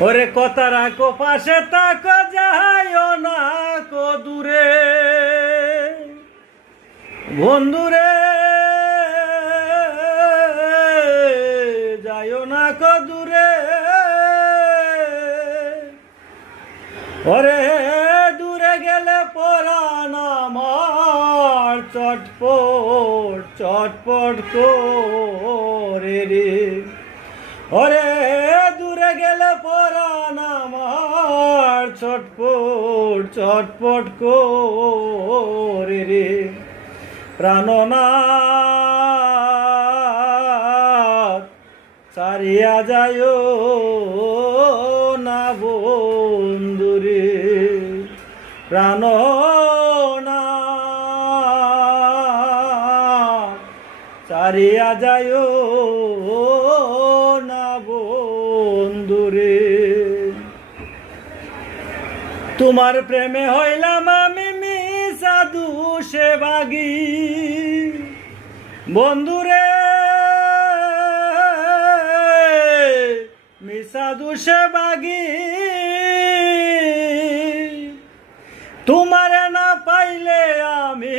ওরে কথা রাখো পাশে তাকো যাইও না কো দূরে বন্ধুরে যাইও না কো দূরে ওরে দূরে গেলে পরাণ আমার চটপট চটপট করে রে ওরে দূরে গেলে পরাণ আমার ছটপট চটপট করে রে প্রাণনাথ ছাড়িয়া যায় না বন্ধুরে প্রাণনাথ ছাড়িয়া যায় না বন্ধুরে তোমার প্রেমে হইলাম আমি মিশা দুষে বাগি বন্ধুরে মিশা দুষে বাগি তোমারে না পাইলে আমি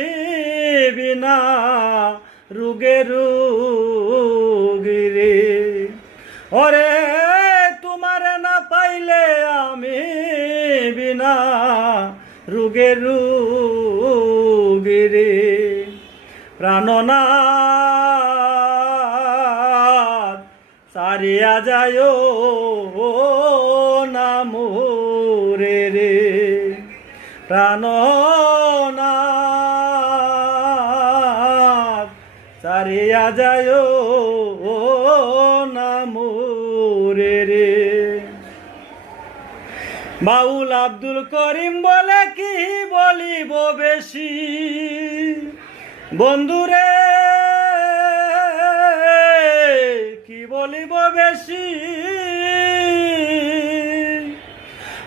বিনা রুগে রুগিরে ওরে তোমারে না পাইলে আমি বিনা রুগে রুগিরে প্রাণনাথ ছাড়িয়া যায় না মোরে রে প্রাণনাথ ছাড়িয়া যায় না মোরে রে বাউল আব্দুল করিম বলে কি বলিব বেশি বন্ধুরে কি বলিব বেশি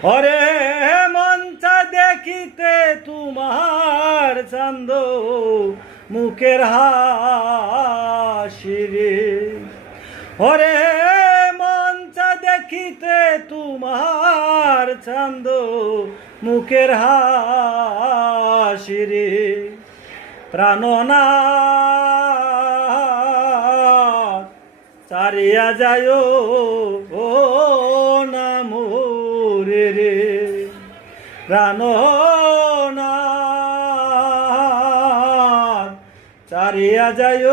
ওরে মনটা দেখিতে তোমার চান্দ মুখের হাসি রে ওরে মনটা দেখিতে তোমার চান্দ মুখের হাসি রে প্রাণনাথ ছাড়িয়া যায় না মোরে রে প্রাণনাথ ছাড়িয়া যায়